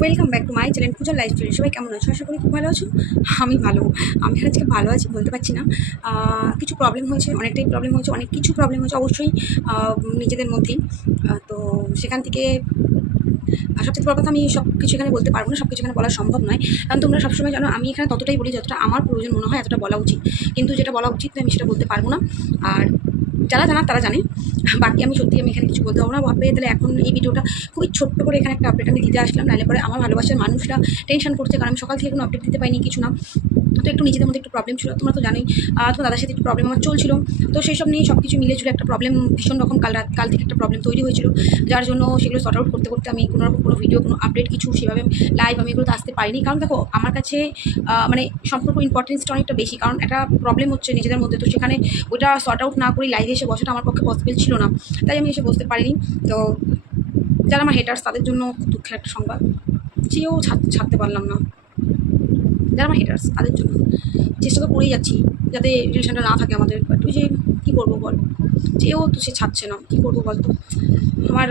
Welcome back to my channel পূজার life story সবাই কেমন আছো? আশা করি খুব ভালো আছো। আমি ভালো। আমি আজকে ভালো আছি বলতে পারছি না। কিছু প্রবলেম হয়েছে, অনেকটাই প্রবলেম হয়েছে, অনেক কিছু প্রবলেম হয়েছে অবশ্যই নিজেদের মধ্যেই। তো সেখান থেকে সবচেয়ে বড় কথা আমি সব কিছু এখানে বলতে পারব না সব কিছু এখানে বলা সম্ভব নয়। কারণ তোমরা সবসময় জানো, আমি এখানে ততটাই বলি যতটা আমার প্রয়োজন মনে হয় এতটা বলা উচিত। কিন্তু যেটা বলা উচিত আমি সেটা বলতে পারব না। আর যারা জানা তারা জানে বাকি আমি সত্যি আমি এখানে কিছু বলতে পারব না। ভাববে তাহলে এখন এই ভিডিওটা খুবই ছোট্ট করে এখানে একটা আপডেট আমি দিতে আসলাম। নাহলে পরে আমার ভালোবাসার মানুষরা টেনশন করছে। কারণ আমি সকাল থেকে কোনো আপডেট দিতে পাইনি কিছু না। তো একটু নিজেদের মধ্যে একটু প্রবলেম ছিল। তোমরা তো জানোই তোমার দাদার সাথে একটু প্রবলেম আমার চলছিল। তো সেই সব নিয়ে সব কিছু মিলেছিল একটা প্রবলেম ভীষণ রকম কাল রাত, কাল থেকে একটা প্রবলেম তৈরি হয়েছিল। যার জন্য সেগুলো সর্ট আউট করতে করতে আমি কোনো রকম কোনো ভিডিও কোনো আপডেট কিছু সেভাবে লাইভ আমি এগুলোতে আসতে পারিনি। কারণ দেখো, আমার কাছে মানে সম্পর্ক ইম্পর্টেন্সটা অনেকটা বেশি। কারণ একটা প্রবলেম হচ্ছে নিজেদের মধ্যে। তো সেখানে ওইটা সর্ট আউট না করে লাইভে এসে বসাটা আমার পক্ষে পসিবল ছিল না। তাই আমি এসে বসতে পারিনি। তো যারা আমার হেটার্স তাদের জন্য দুঃখের একটা সংবাদ। চেয়েও ছাড়- ছাড়তে পারলাম না। যারা আমার হেটার্স তাদের জন্য চেষ্টা তো করেই যাচ্ছি যাতে রিলেশনটা না থাকে আমাদের। বাট যে কী করব বল? চেয়েও তো সে ছাড়ছে না, কী করব বল তো আমার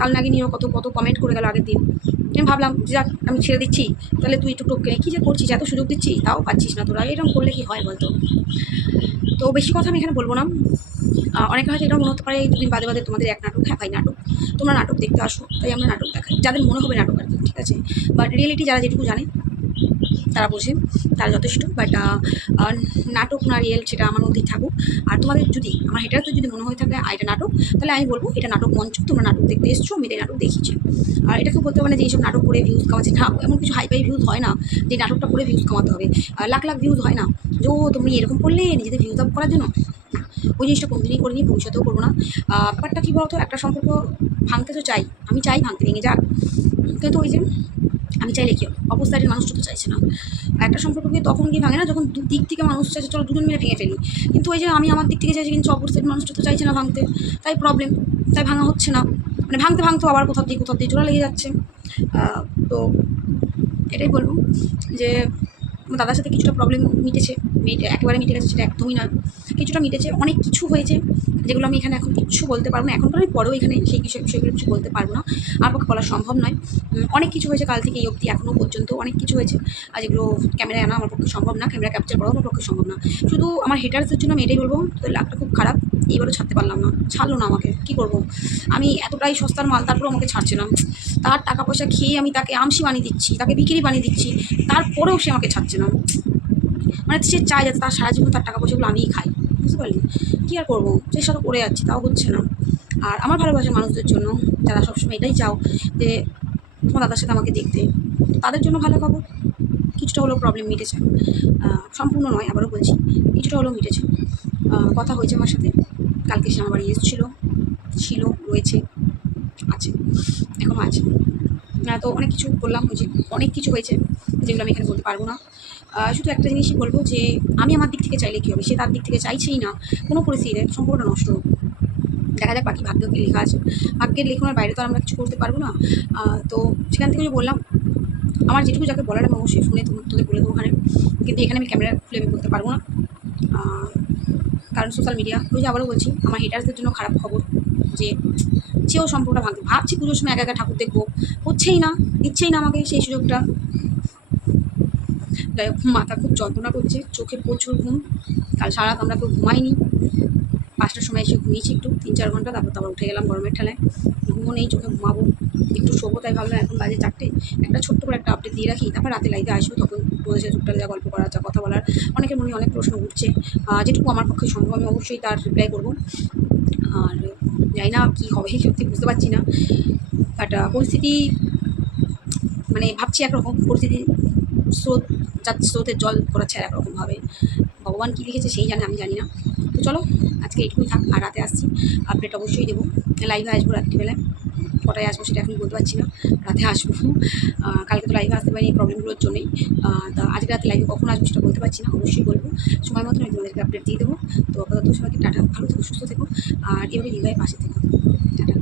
কাল নাকি নিয়েও কত কত কমেন্ট করে গেল আগের দিন। আমি ভাবলাম, যে যাক, আমি ছেড়ে দিচ্ছি। তাহলে তুই একটু টপকে। কী যে করছিস, এত সুযোগ দিচ্ছি? তাও পাচ্ছিস না তোরা। এরকম করলে কি হয় বলতো? তো বেশি কথা আমি এখানে বলব না। অনেকে হয়তো এটা মনে হতে পারে, এই দুদিন বাদে বাদে তোমাদের এক নাটক হ্যাঁ ভাই নাটক। তোমরা নাটক দেখতে আসো, তাই আমরা নাটক দেখাই। যাদের মনে হবে নাটক আর ঠিক আছে? বাট রিয়েলিটি যারা যেটুকু জানে তারা বোঝে তারা যথেষ্ট বাট নাটক না রিয়েল সেটা আমার মধ্যেই থাকুক। আর তোমাদের যদি আমার হেটার তো যদি মনে হয়ে থাকে "আ, এটা নাটক তাহলে আমি বলব এটা নাটক মঞ্চ তোমরা নাটক দেখতে এসছো আমি এটা নাটক দেখিয়েছি আর এটাকে বলতে পারে যে এইসব নাটক করে ভিউজ কামাচ্ছে না এমন কিছু হাই ফাই ভিউজ হয় না যে নাটকটা করে ভিউজ কামাতে হবে। আর লাখ লাখ ভিউজ হয় না যে তুমি এরকম করলে নিজেদের ভিউজ আপ করার জন্য? ওই জিনিসটা কোনোদিনই করিনি ভবিষ্যতেও করব না। ব্যাপারটা কী বলতো একটা সম্পর্ক ভাঙতে তো চাই আমি চাই ভাঙতে ভেঙে যাক। কিন্তু ওই যে আমি চাইলে কি অপোসাইডের মানুষ তো চাইছে না। একটা সম্পর্ককে তখন কি ভাঙে না? যখন দু দিক থেকে মানুষ চাইছে, চলো দুজন মিলে ভেঙে ফেলি। কিন্তু ওই যে আমি আমার দিক থেকে চাইছি কিন্তু অপোজিট মানুষটা তো চাইছে না ভাঙতে। তাই প্রবলেম তাই ভাঙা হচ্ছে না। মানে ভাঙতে ভাঙতে আবার কোথাও দিয়ে কোথাও দিয়ে জোড়া লেগে যাচ্ছে। তো এটাই বলব যে দাদার সাথে কিছুটা প্রবলেম মিটেছে। মিটে, একেবারে মিটে গেছে সেটা একদমই না। কিছুটা মিটেছে, অনেক কিছু হয়েছে যেগুলো আমি এখানে এখন কিছু বলতে পারব না। এখন আমি পরেও এখানে সেই বিষয়, বিষয়গুলো কিছু বলতে পারব না। আমার পক্ষে বলা সম্ভব নয়। অনেক কিছু হয়েছে কাল থেকে এই অবধি এখনও পর্যন্ত অনেক কিছু হয়েছে। আর যেগুলো ক্যামেরায় আনা আমার পক্ষে সম্ভব না, ক্যামেরা ক্যাপচার করাও আমার পক্ষে সম্ভব না। শুধু আমার হেটার্সের জন্য আমি এটাই বলব তো লাভটা খুব খারাপ, এইবারও ছাড়তে পারলাম না। ছাড়লো না আমাকে, কি করব? আমি এতটাই সস্তার মাল, তারপরেও আমাকে ছাড়ছে না তার টাকা পয়সা খেয়ে আমি তাকে আমসি বানিয়ে দিচ্ছি, তাকে বিক্রি বানিয়ে দিচ্ছি, তারপরেও সে আমাকে ছাড়ছে না। মানে সে চায় যাতে তার সারা জীবন তার টাকা পয়সাগুলো আমিই খাই। বুঝতে পারলি? কী আর করব? চেষ্টা তো করে যাচ্ছি, তাও হচ্ছে না। আর আমার ভালোবাসার মানুষদের জন্য যারা সবসময় এটাই চাও যে তোমার দাদার সাথে আমাকে দেখতে, তাদের জন্য ভালো খবর। কিছুটা হলেও প্রবলেম মিটেছে। সম্পূর্ণ নয়, আবারও বলছি, কিছুটা হলেও মিটেছে। কথা হয়েছে আমার সাথে। কালকে সে আমার বাড়ি এসেছিল, ছিল, রয়েছে, আছে এখনও আছে। তো অনেক কিছু বললাম যে অনেক কিছু হয়েছে যেগুলো আমি এখানে বলতে পারব না। শুধু একটা জিনিসই বলব যে, আমি আমার দিক থেকে চাইলে কী হবে? সে তার দিক থেকে চাইছেই না, কোনো পরিস্থিতিতে সম্পর্কটা নষ্ট। হোক দেখা যায় বাকি ভাগ্য কী লেখা আছে। ভাগ্যের লেখনের বাইরে তো আমরা কিছু করতে পারব না। তো সেখান থেকে যে বললাম, আমার যেটুকু যাকে বলার আমি অবশ্যই ফোনে তোদের বলে দেবো ওখানে। কিন্তু এখানে আমি ক্যামেরা খুলে আমি বলতে পারব না। কারণ সোশ্যাল মিডিয়া ওই যে আবারও বলছি, আমার হেটার্সদের জন্য খারাপ খবর। যে চেয়েও সম্পর্কটা ভাঙতে। ভাবছি পুজোর সময় একা একা ঠাকুর দেখব। হচ্ছেই না, দিচ্ছেই না আমাকে সেই সুযোগটা। যাই হোক, মাথা খুব যন্ত্রণা করছে, চোখে প্রচুর ঘুম। কাল সারা আমরা কেউ ঘুমাইনি। পাঁচটার সময় এসে ঘুমিয়েছি একটু, তিন চার ঘণ্টা, তারপর তারপর উঠে গেলাম গরমের ঠেলায়। ঘুমো নেই, চোখে ঘুমাবো। একটু শোবো, তাই ভাবলাম এখন বাজে চারটে। একটা ছোট্ট করে একটা আপডেট দিয়ে রাখি। তারপর রাতে লাইভে আসব, তখন সাথে টুকটাক যা গল্প করা যা কথা বলার। অনেকের মনে অনেক প্রশ্ন উঠছে। যেটুকু আমার পক্ষে সম্ভব, আমি অবশ্যই তার রিপ্লাই করব। আর জানি না কী হবে সত্যি বুঝতে পারছি না। বাট পরিস্থিতি মানে ভাবছি একরকম, পরিস্থিতি স্রোত, যার স্রোতের জল করাচ্ছে আর একরকমভাবে ভগবান কী লিখেছে সেই জানে, আমি জানি না। তো চলো, আজকে এইটুকুই থাক, আর রাতে আসছি। আপডেট অবশ্যই দেবো। লাইভে আসব রাত্রিবেলায়। কটায় আসব সেটা এখন বলতে পারছি না। রাতে আসব। কালকে তো লাইভে আসতে পারি প্রবলেমগুলোর জন্যই। তা আজকে রাতে লাইভে কখন আসব সেটা বলতে পারছি না, অবশ্যই বলব। সময় মতন আমি তোমাদেরকে আপডেট দিয়ে দেবো। তো আপাতত সবাইকে টাটা, ভালো থেকো, সুস্থ থেকো। আর এভাবে হৃদয়ের পাশে থেকো। টাটা।